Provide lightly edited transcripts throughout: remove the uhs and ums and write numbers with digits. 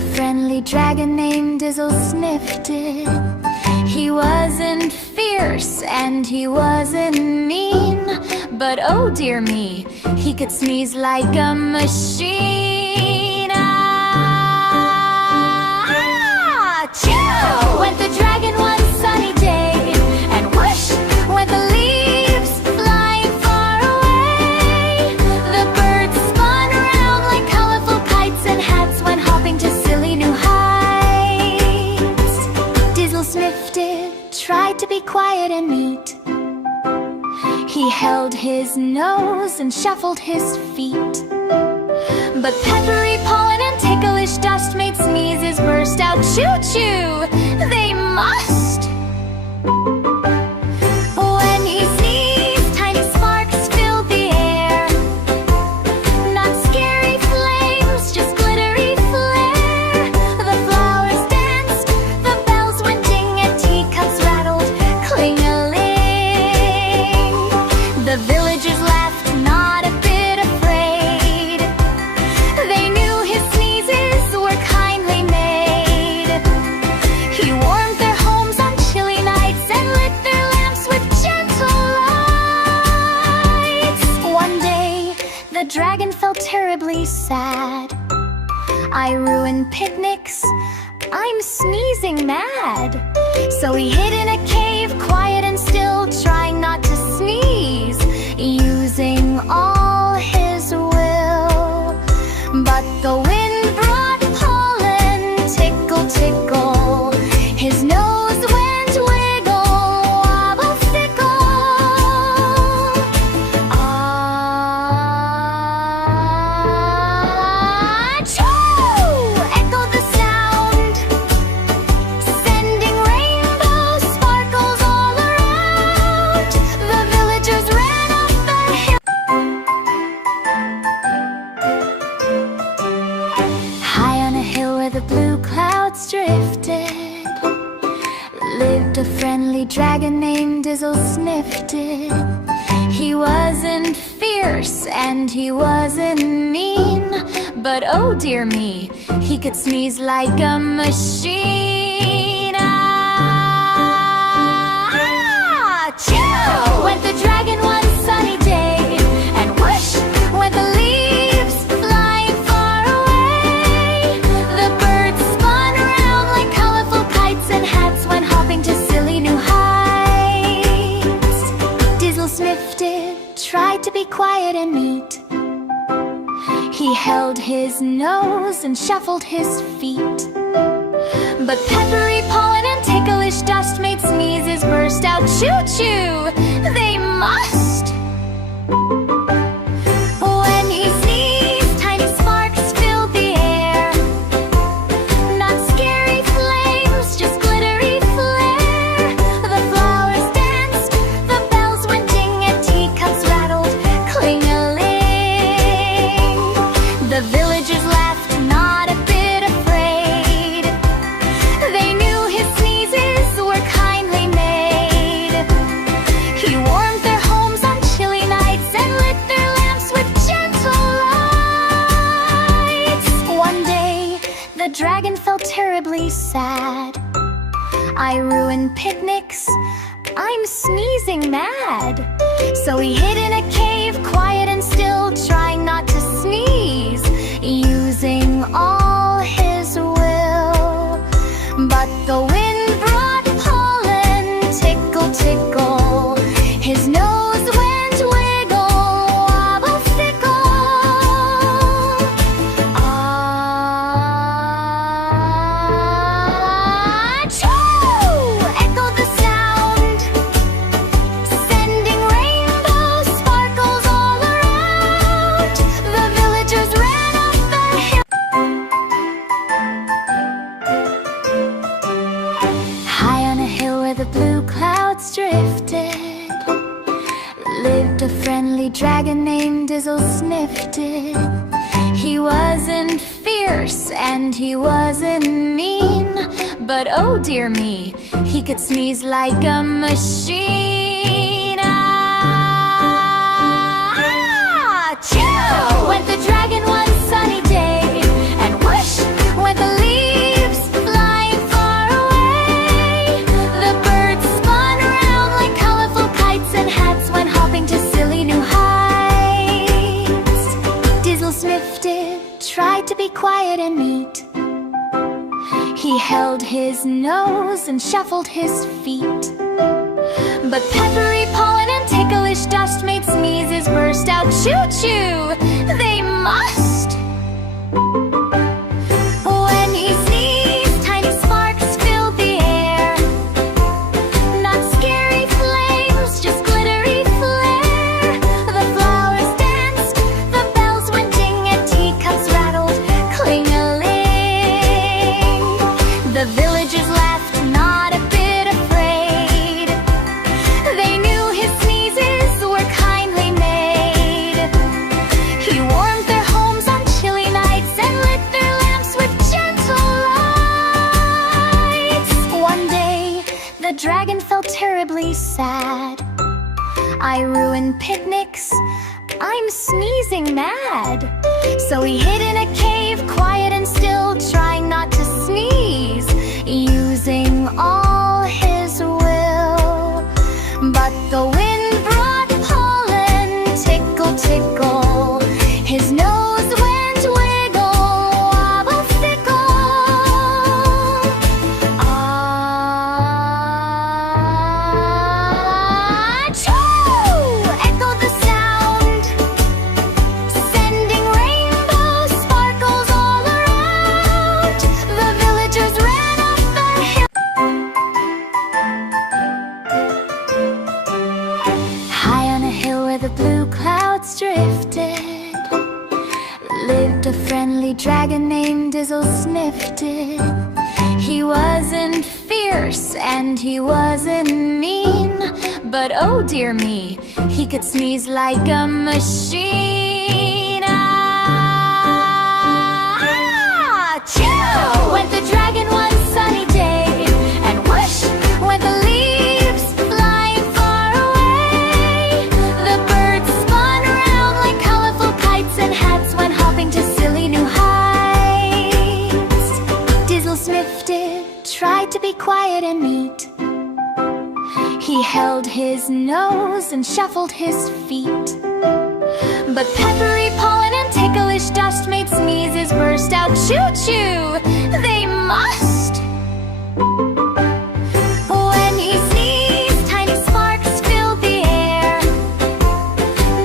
a friendly dragon named Dizzle sniffed it. He wasn't fierce and he wasn't mean, but oh dear me, he could sneeze like a machine. Achoo! Went the dragon one sunny day, and whoosh went the leaves flying far away. The birds spun around like colorful kites, and hats went hopping to silly new heights. Dizzle sniffed it, tried to be quiet and neat. He held his nose and shuffled his feet, but peppery pollen and ticklish dust made sneezes burst out. Choo-choo, they must! When he sneezed, tiny sparks filled the air. Not scary flames, just glittery flare. The flowers danced, the bells went ding, and teacups rattled, cling-a-ling. The villagers laughed, not a bit afraid. They knew his sneezes were kindly made. He warmed their homes on chilly nights and lit their lamps with gentle lights. One day, the dragon felt terribly sad. I ruined picnics, I'm sneezing mad. So he hid in a cave, quiet and still, trying not to sneeze, using all his will. But the wind brought pollen, tickle, tickle. His nose went wiggle, wobble, fickle. Achoo! Echoed the sound, sending rainbow sparkles all around. The villagers ran up the hill. High on a hill where the blue clouds drifted, lived a friendly dragon named Dizzle sniffed it. He wasn't fierce and he wasn't mean, but oh dear me, he could sneeze like a machine. Achoo! Went the dragon one sunny day, and whoosh went the leaves flying far away. The birds spun around like colorful kites, and hats went hopping to silly new heights. Dizzle sniffed it, tried to be quiet and neat. He held his nose and shuffled his feet, but peppery pollen and ticklish dust made sneezes burst out. Choo-choo, they must! When he sneezed, tiny sparks filled the air. Not scary flames, just glittery flare. The flowers danced, the bells went ding, and teacups rattled, cling-a-ling. The villagers laughed, not a bit afraid. They knew his sneezes were kindly made. He warmed their homes on chilly nights and lit their lamps with gentle lights. One day, the dragon felt terribly sad. I ruined picnics, I'm sneezing mad. So he hid in a cave, quiet and still, trying not to sneeze, using all his will. But the wind brought pollen, tickle, tickle. His nose went wiggle, wobble, fickle. Achoo! Echoed the sound, sending rainbow sparkles all around. The villagers ran up the hill. High on a hill where the blue clouds drifted, lived a friendly dragon named Dizzle sniffed it. He wasn't fierce and he wasn't mean, but oh dear me, he could sneeze like a machine. Achoo! Went the dragon one sunny day, and whoosh went the leaves held his nose and shuffled his feet. But peppery pollen and ticklish dust made sneezes burst out. Choo-choo, they must! When he sneezed, tiny sparks filled the air. Not scary flames, just glittery flare. The flowers danced, the bells went ding, and teacups rattled, cling-a-ling. The villagers laughed, not a bit afraid. They knew his sneezes were kindly made. He warmed their homes on chilly nights and lit their lamps with gentle lights. One day, the dragon felt terribly sad. I ruin picnics, I'm sneezing mad. So he hid in a cave, quiet and still, trying not to sneeze, using all his will. But the wind brought pollen, tickle, tickle. His nose went wiggle, wobble, fickle. Achoo! Echoed the sound, sending rainbow sparkles all around. The villagers ran up the hill. High on a hill where the blue clouds drifted, lived a friendly dragon named Dizzle Snifted. He wasn't fierce and he wasn't mean, but oh dear me, he could sneeze like a machine. Achoo! Went the dragon one sunny day, and whoosh went the leaves flying far away. The birds spun round like colorful kites, and hats went hopping to silly new heights. Dizzle Snifted tried to be quiet and neat. He held his nose and shuffled his feet. But peppery pollen and ticklish dust made sneezes burst out. Choo-choo, they must! When he sneezed, tiny sparks filled the air.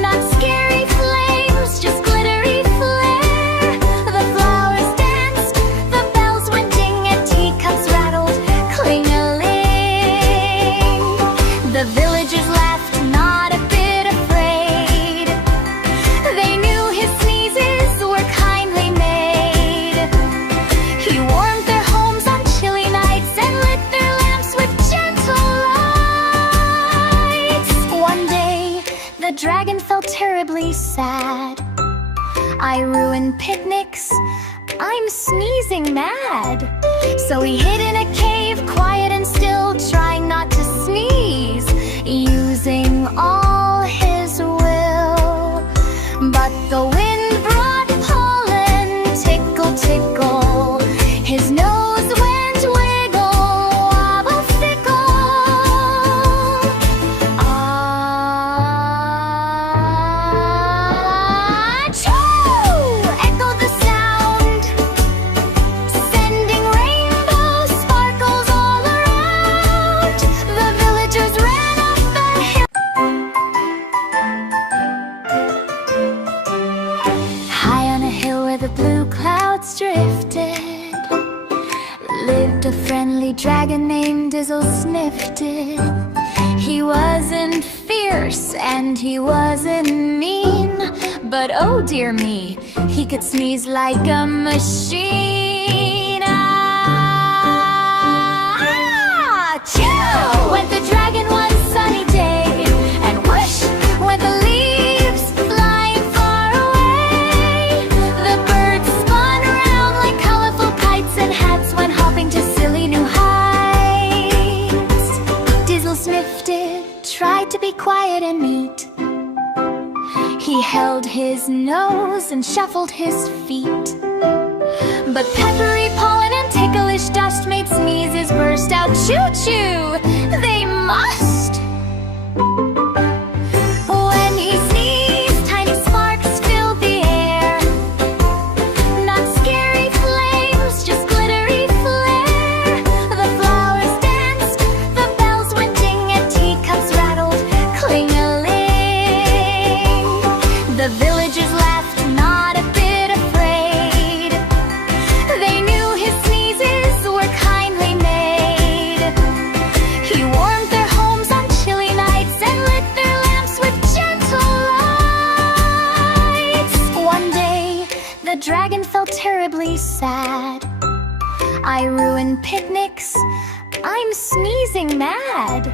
Not scary flames, just glittery flare. The flowers danced, the bells went ding, and teacups rattled, cling-a-ling. The villagers laughed, not a bit afraid. They knew his sneezes were kindly made. He warmed their homes on chilly nights and lit their lamps with gentle lights. One day, the dragon felt terribly sad. I ruin picnics, I'm sneezing mad. So he hid in a cave, quiet and still, trying not to sneeze, using all his will. But the wind brought pollen, tickle, tickle. His nose went wiggle, wobble, fickle. Achoo! Echoed the sound, sending rainbow sparkles all around. The villagers ran up the hill. High on a hill where the blue clouds drifted, lived a friendly dragon named Dizzle Snifted. He wasn't fierce and he wasn't mean, but oh dear me, he could sneeze like a machine. Achoo! Went the dragon one sunny day, and whoosh went the leaves flying far away. The birds spun around like colorful kites, and hats went hopping to silly new heights. Dizzle Snifted tried to be quiet and neat. He held his nose and shuffled his feet. But peppery pollen and ticklish dust made sneezes burst out. Choo-choo, they must! When he sneezed, tiny sparks filled the air. Not scary flames, just glittery flare. and picnics. I'm sneezing mad.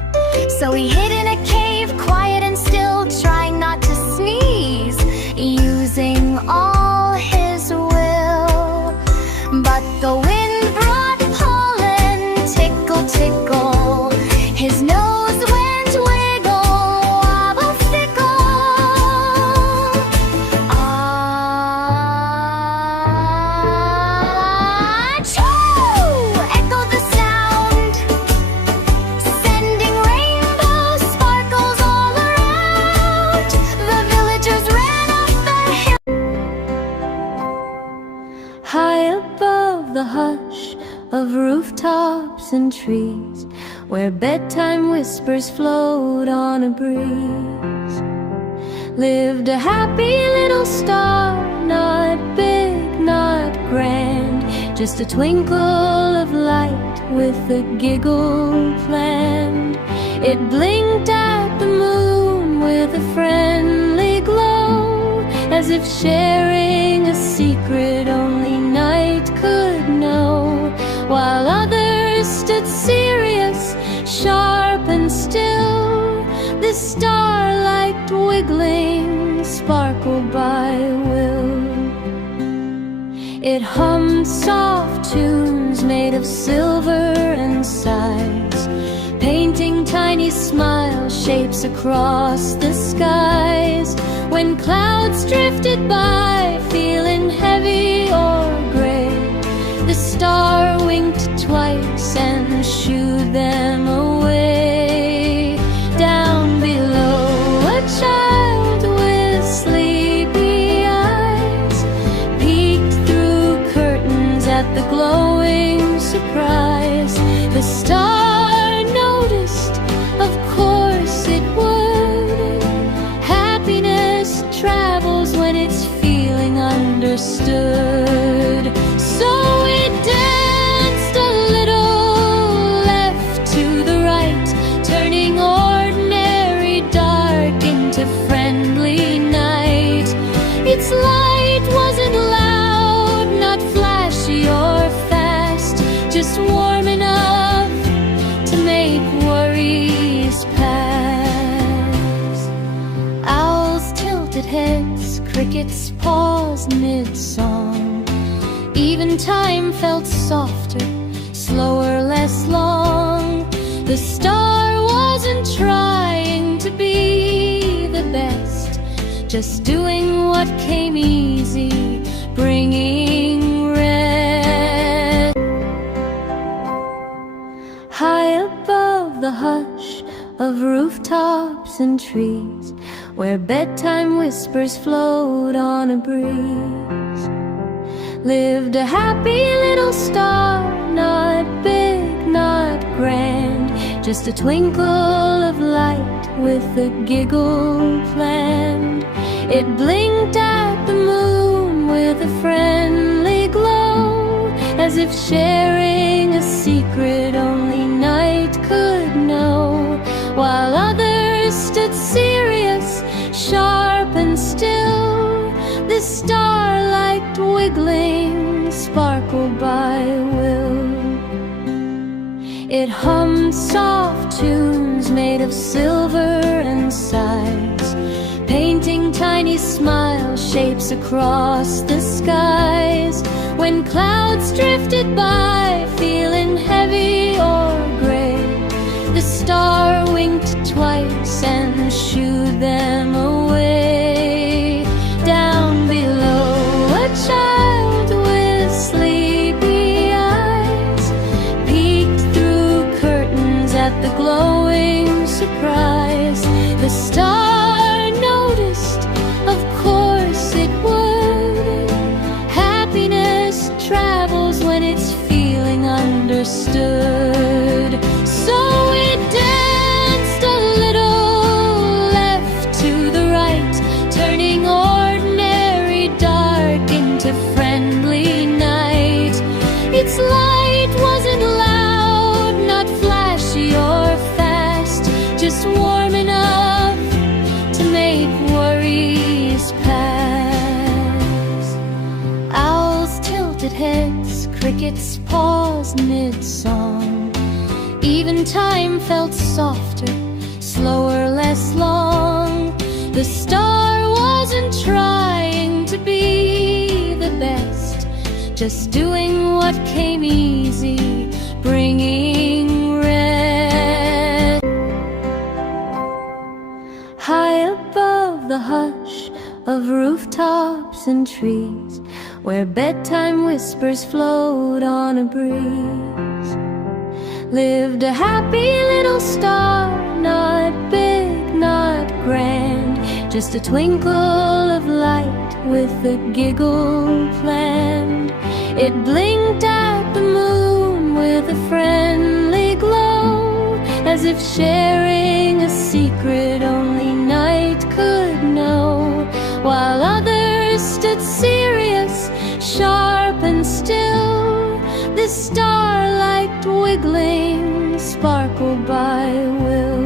So he hid in a cave, quiet and still, trying not to sneeze, using all his will. But the wind brought pollen, tickle, tickle. His nose went wiggle, wobble, fickle. Achoo! Echoed the sound, sending rainbow sparkles all around. The villagers ran up the hill. High above the hush of rooftops and trees, where bedtime whispers float on a breeze, lived a happy little star, not big, not grand, just a twinkle of light with a giggle planned. It blinked at the moon with a friendly glow, as if sharing a secret only night could know, while others stood serious, sharp and still. The starlight wiggling sparkled by will. It hummed soft tunes made of silver and sighs, painting tiny smile shapes across the skies. When clouds drifted by, feeling heavy or gray, the star winked twice and shooed them away. Down below, a child with sleepy eyes peeked through curtains at the glowing surprise. The star noticed, of course it would. Happiness travels when it's feeling understood. So it danced a little left to the right, turning ordinary dark into friendly night. Its light wasn't loud, not flashy or fast, just warm enough to make worries pass. Owls tilted heads, crickets paused mid-song. Even time felt softer, slower, less long. The star wasn't trying to be the best, just doing what came easy, bringing rest. High above the hush of rooftops and trees, where bedtime whispers float on a breeze, lived a happy little star, not big, not grand, just a twinkle of light with a giggle planned. It blinked at the moon with a friendly glow, as if sharing a secret only night could know, while others stood serious, sharp and still. The starlight wiggling sparkled by will. It hummed soft tunes made of silver and sighs, painting tiny smile shapes across the skies. When clouds drifted by, feeling heavy or gray, the star winked twice and shooed them away. Down below, a child with sleepy eyes peeked through curtains at the glowing surprise. The star noticed, of course it would. Happiness travels when it's feeling understood. So it danced a little left to the right, turning ordinary dark into friendly night. Its light wasn't loud, not flashy or fast, just warm enough to make worries pass. Owls tilted heads, crickets crickets paused mid-song. Even time felt softer, slower, less long. The star wasn't trying to be the best, just doing what came easy, bringing rest. High above the hush of rooftops and trees, where bedtime whispers float on a breeze, lived a happy little star, not big, not grand, just a twinkle of light with a giggle planned. It blinked at the moon with a friendly glow, as if sharing a secret only night could know, while others stood serious, sharp and still. This starlight wiggling sparkled by will.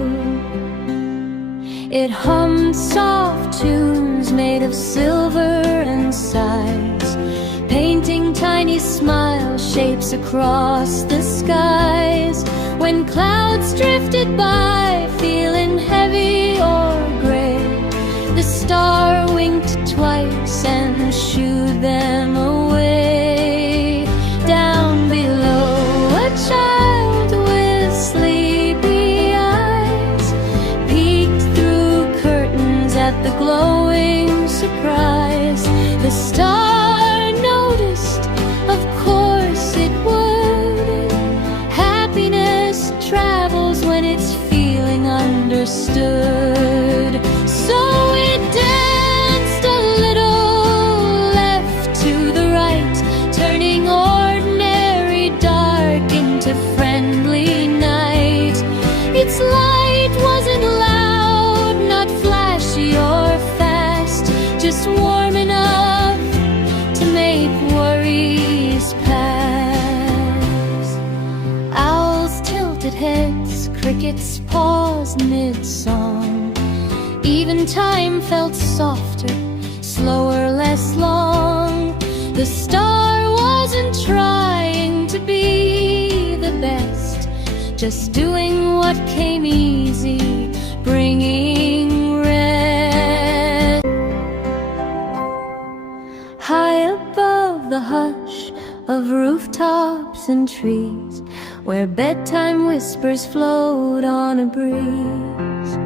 It hummed soft tunes made of silver and sighs, painting tiny smile shapes across the skies. When clouds drifted by, feeling heavy or gray, the star winked twice and shooed them away. Down below, a child with sleepy eyes peeked through curtains at the glowing surprise. The star noticed, of course it would. Happiness travels when it's feeling understood. So it danced a little left to the right, turning ordinary dark into friendly night. Its light wasn't loud, not flashy or fast, just warm enough to make worries pass. Owls tilted heads, crickets paused mid-song. Even time felt softer, slower, less long. The star wasn't trying to be the best, just doing what came easy, bringing rest. High above the hush of rooftops and trees, where bedtime whispers float on a breeze,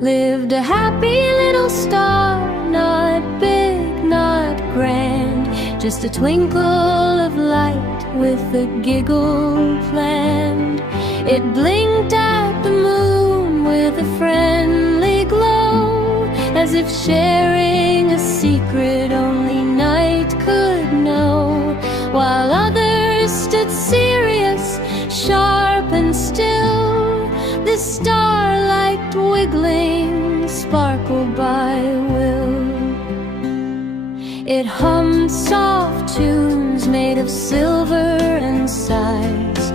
lived a happy little star, not big, not grand, just a twinkle of light with a giggle planned. It blinked at the moon with a friendly glow, as if sharing a secret only night could know, while others stood serious, sharp and still. This starlight wiggling sparkled by will. It hummed soft tunes made of silver and sighs,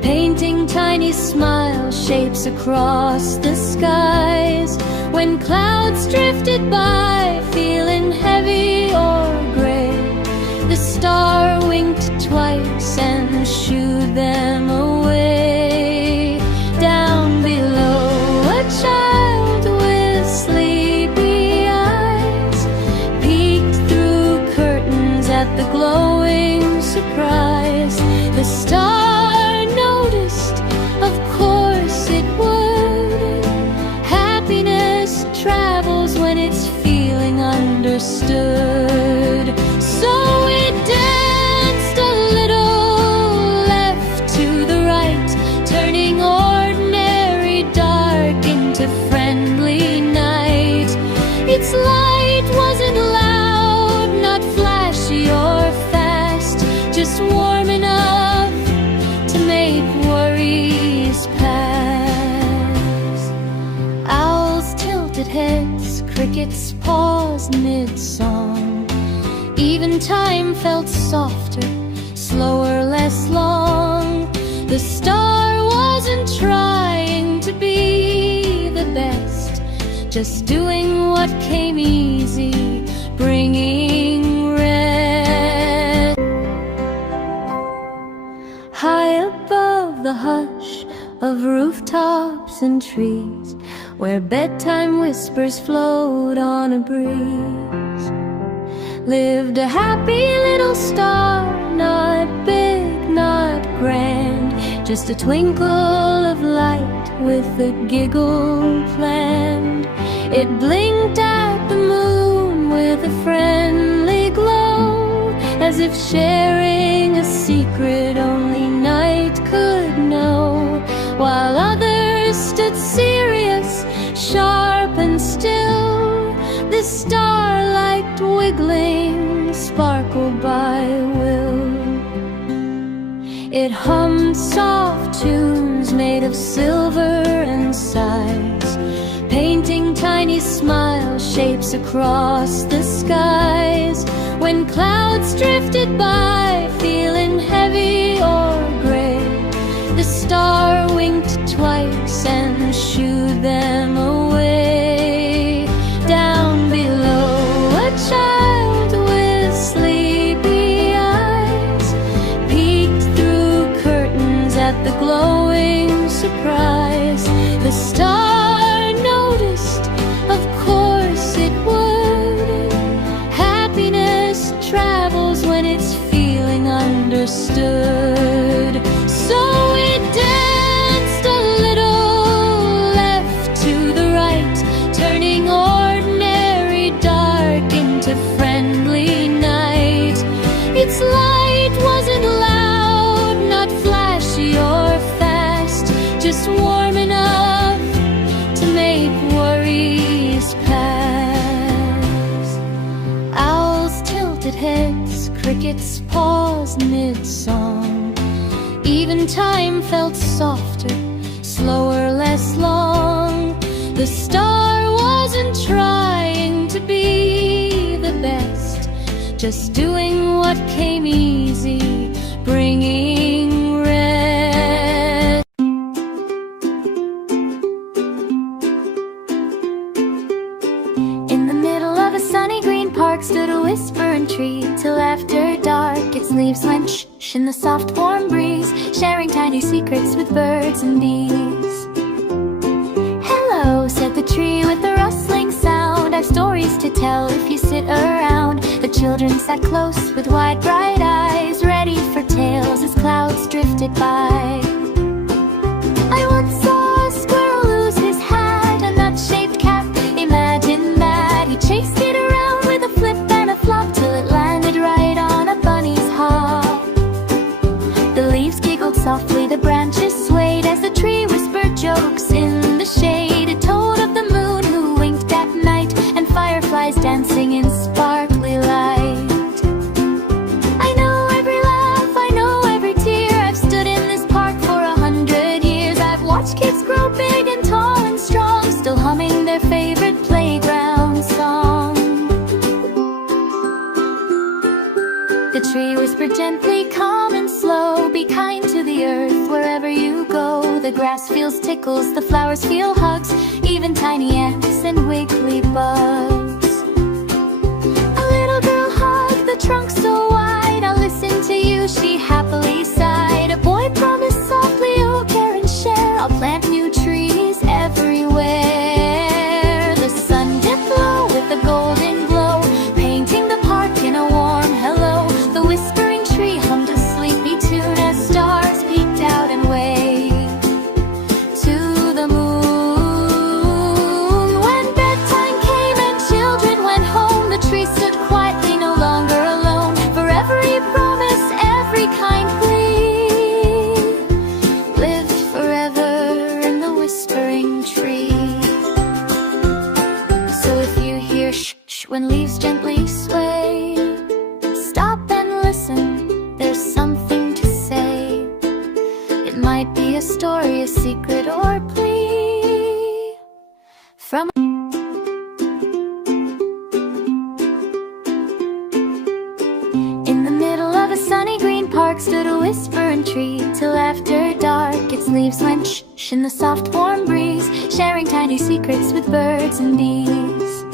painting tiny smile shapes across the skies. When clouds drifted by, feeling heavy or gray, the star winked twice and shooed them away. Down below, a child with sleepy eyes peeked through curtains at the glowing surprise. The star noticed, of course it would. Happiness travels when it's feeling understood. So it danced a little left to the right, turning ordinary dark into friendly night. Its light wasn't loud, not flashy or fast, just warm enough to make worries pass. Owls tilted heads, crickets paused mid-song. Even time felt softer, slower, less long. The star wasn't trying to be the best, just doing what came easy, bringing rest. hush of rooftops and trees, where bedtime whispers float on a breeze, lived a happy little star, not big, not grand, just a twinkle of light with a giggle planned. It blinked at the moon with a friendly glow, as if sharing a secret only night could know, while others stood serious, sharp and still. The starlight wiggling sparkled by will. It hummed soft tunes made of silver and sighs, painting tiny smile shapes across the skies. When clouds drifted by, feeling heavy or gray, the star winked twice and shooed them away. Down below, a child with sleepy eyes peeked through curtains at the glowing surprise. The star noticed, of course it would. Happiness travels when it's feeling understood. So it danced a little left to the right, turning ordinary dark into friendly night. Its light wasn't loud, not flashy or fast, just warm enough to make worries pass. Owls tilted heads, crickets paused mid-song. Even time felt softer, slower, less long. The star wasn't trying to be the best, just doing what came easy, bringing rest. In the middle of a sunny green park stood a whispering tree, till after dark its leaves went shh in the soft warm breeze, sharing tiny secrets with birds and bees. Hello, said the tree with a rustling sound, I've stories to tell if you sit around. The children sat close with wide bright eyes, ready for tales as clouds drifted by. I once saw a squirrel lose his hat, a nut-shaped cap, imagine that. He chased it around with a flip and a flop till it landed right on a bunny's hop. The leaves giggled softly, the branches swayed as the tree whispered jokes in the shade. It told of the moon who winked at night, and fireflies dancing in sparkly light. I know every laugh, I know every tear. I've stood in this park for 100 years. I've watched kids grow big and tall and strong, still humming their favorite playground song. The tree whispered gently, calm and slow, be kind to the earth wherever you go. The grass feels tickles, the flowers feel hugs, even tiny ants and wiggly bugs. A little girl hugged the trunk so wide, I'll listen to you, she happily sighed. A boy promised softly, oh care and share, I'll plant new trees everywhere. The sun dipped low with a golden glow, painting the park in a warm hello. The whispering tree hummed a sleepy tune as stars peeked out and waved to the moon. When bedtime came and children went home, the tree stood quietly, no longer alone. For every promise, every kind plea, lived forever in the whispering tree. So if you hear shh shh when leaves gently sway, stop and listen, there's something to say. It might be a story, a secret, or a plea from in the middle of a sunny green park stood a whispering tree, till after dark its leaves went shh shh in the soft warm breeze, sharing tiny secrets with birds and bees.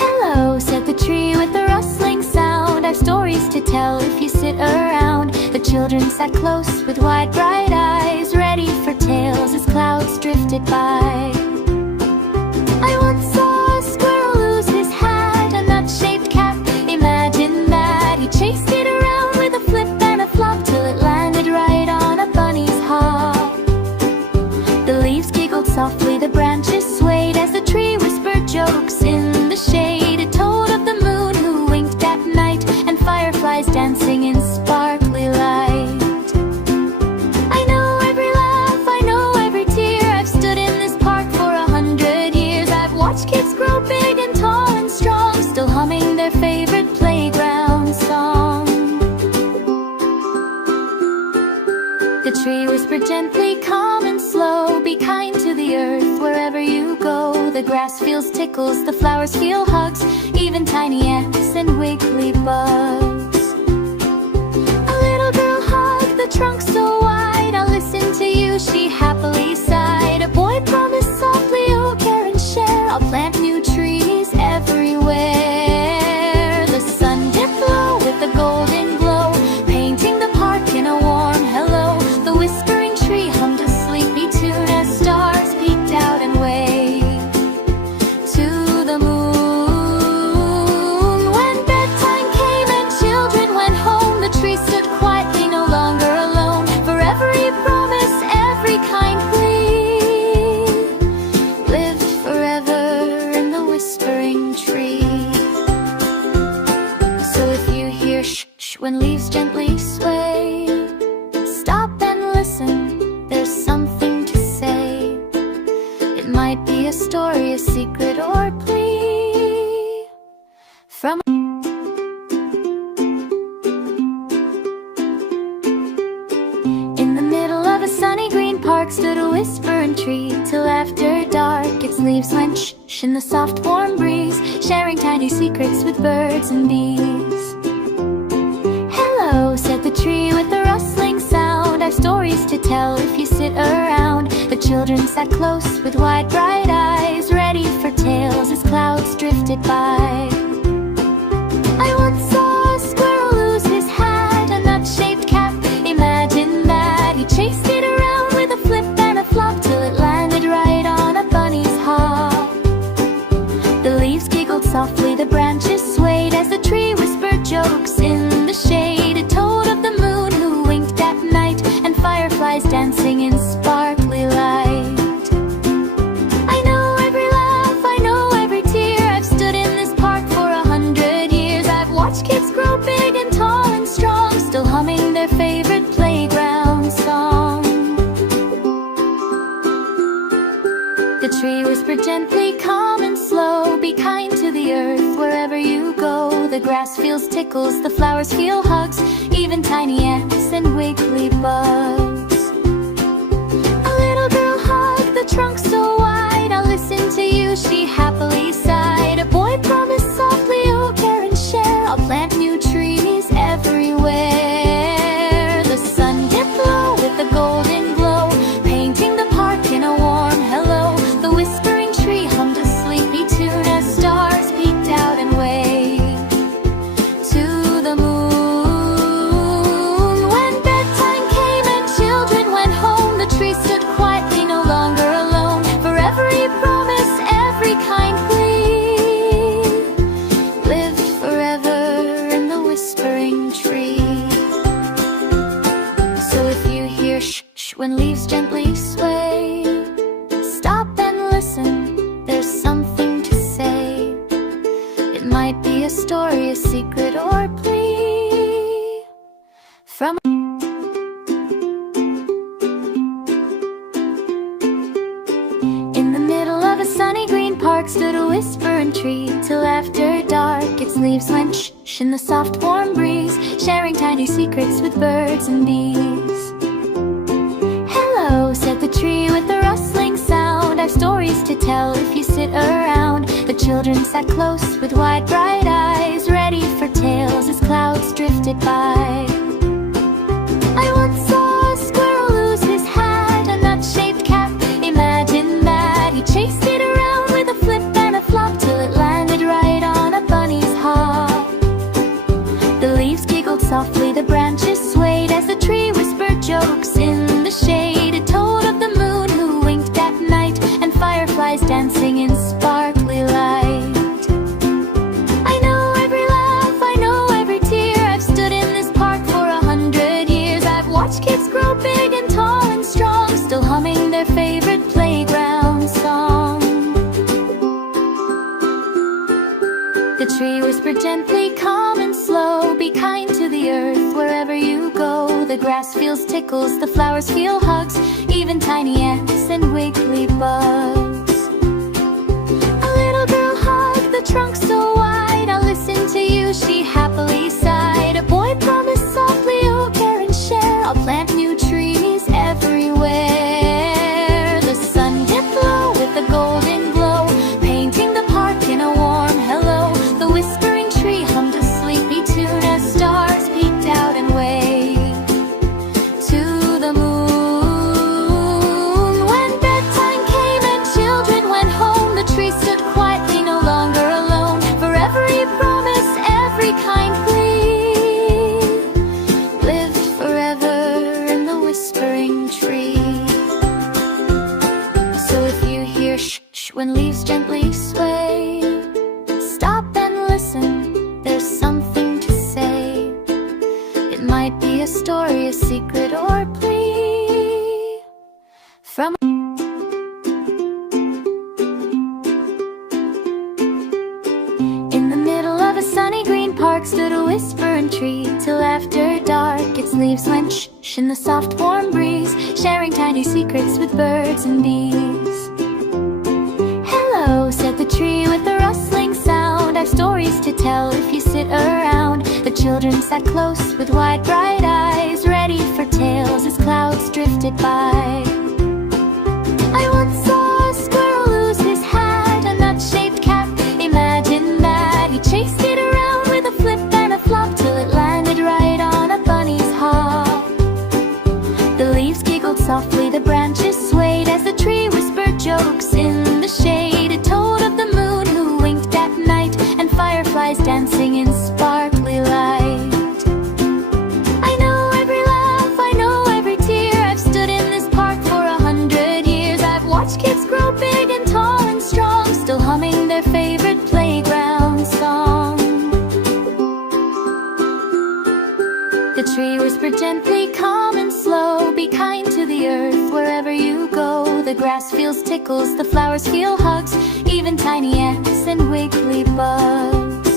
Hello, said the tree with a rustling sound, I've stories to tell if you sit around. The children sat close with wide bright eyes, ready for tales as clouds drifted by. I once saw a squirrel lose his hat, a nut-shaped cap, imagine that. He chased it around with a flip and a flop till it landed right on a bunny's hop. The leaves giggled softly, the branches swayed as the tree whispered jokes in the shade. It told of the moon who winked at night and fireflies dancing in sparkly light. I know every laugh, I know every tear. I've stood in this park for 100 years. I've watched kids grow big and tall and strong, still humming their favorite playground song. The tree whispered gently, calm and slow, be kind to the earth wherever you go. The grass feels tickles, the flowers feel hugs, even tiny ants and wiggly bugs. A little girl hugged the trunk so wide, I'll listen to you, she happily sighed. A boy promised softly, oh care and share, I'll plant new trees everywhere. The sun dipped low with a golden glow, painting the park in a warm hello. The whispering tree hummed a sleepy tune as stars peeked out and waved to the moon. When bedtime came and children went home, the tree stood quietly, no longer alone. For every promise, every kind plea, lived forever in the whispering tree. So if you hear shh when leaves gently sway, stop and listen, there's something to say. It might be a story, a secret, or plea from in the middle of a sunny green park stood a whispering tree till after dark. Its leaves went shh in the soft warm breeze, sharing tiny secrets with birds and bees. Hello, said the tree with a rustling sound, I've stories to tell if you sit around. The children sat close with wide bright eyes, ready for tales as clouds drifted by. I once saw a squirrel lose his hat, a nut-shaped cap, imagine that. He chased it around with a flip and a flop till it landed right on a bunny's hop. The leaves giggled softly, the branches swayed as the tree whispered jokes in the shade. It told of the moon who winked at night and fireflies dancing in sparkly light. I know every laugh, I know every tear. I've stood in this park for 100 years. I've watched kids grow big and tall and strong, still humming their favorite playground song. The tree whispered gently, calm and slow, be kind to the earth wherever you go. The grass feels tickles, the flowers feel hugs, even tiny ants and wiggly bugs. A little girl hugged the trunk so wide, I'll listen to you, she happily sighed. A boy promised softly, oh care and share, I'll plant new trees everywhere. The sun dipped low with a golden glow, painting the park in a warm hello. The whispering tree hummed a sleepy tune as stars peeked out and waved to the moon. When bedtime came and children went home, the tree stood quietly, no longer alone. For every promise, every kind plea, lived forever in the whispering tree. So if you hear shh when leaves gently sway, stop and listen, there's something to say. It might be a story, a secret, or plea from in the middle of a sunny green park stood a whispering tree till after dark. Its leaves went shh in the soft warm breeze, sharing tiny secrets with birds and bees. Hello, said the tree with a rustling sound, I've stories to tell if you sit around. The children sat close with wide bright eyes, ready for tales as clouds drifted by. I once saw a squirrel lose his hat, a nut-shaped cap, imagine that. He chased it around with a flip and a flop till it landed right on a bunny's hop. The leaves giggled softly, the branches swayed as the fireflies dancing in sparkly light. I know every laugh, I know every tear. I've stood in this park for 100 years. I've watched kids grow big and tall and strong, still humming their favorite playground song. The tree whispered gently, calm and slow, be kind to the earth wherever you go. The grass feels tickles, the flowers feel hugs, even tiny ants and wiggly bugs. A little girl hugged the trunk so wide, I'll listen to you, she happily sighed. A boy promised softly, oh care and share, I'll plant new trees everywhere. The sun dipped low with a golden glow, painting the park in a warm hello. The whispering tree hummed a sleepy tune as stars peeked out and waved to the moon. When bedtime came and children went home, the tree stood quietly, no longer alone. For every promise, every kind plea, lived forever in the whispering tree. So if you hear shh shh when leaves gently sway, stop and listen, there's something to say. It might be a story, a secret, or a plea from in the middle of a sunny green park stood a whispering tree. Till after dark its leaves went shh shh in the soft warm breeze, sharing tiny secrets with birds and bees. Hello, said the tree with a rustling sound, I've stories to tell if you sit around. The children sat close with wide bright eyes, ready for tales as clouds drifted by. I once saw a squirrel lose his hat, a nut-shaped cap, imagine that. He chased it around with a flip and a flop till it landed right on a bunny's hop. The leaves giggled softly, the branches swayed as the tree whispered jokes in the shade. It told of the moon who winked at night and fireflies dancing in sparkly light. I know every laugh, I know every tear. I've stood in this park for 100 years. I've watched kids grow big and tall and strong, still humming their favorite playground song. The tree whispered gently, calm and slow, be kind to the earth wherever you go. The grass feels tickles, the flowers feel hugs, even tiny ants and wiggly bugs.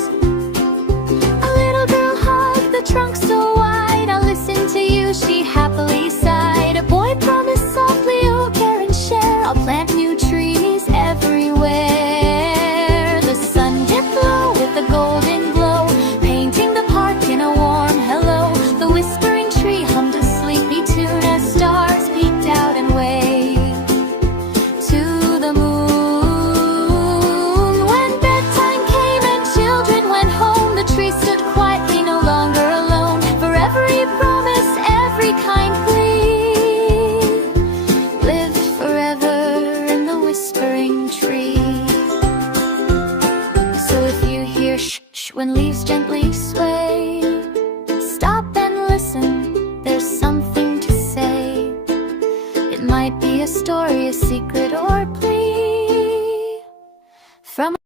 A little girl hugged the trunk so wide, I'll listen to you, she happily sighed. A boy promised softly, oh care and share, I'll plant new trees everywhere. The sun dipped low with a golden glow, painting the park in a warm hello. The whispering tree hummed a sleepy tune as stars peeked out and waved to the moon. When bedtime came and children went home, the tree stood quietly, no longer alone. For every promise, every kind plea, lived forever in the whispering tree. So if you hear shh shh when leaves gently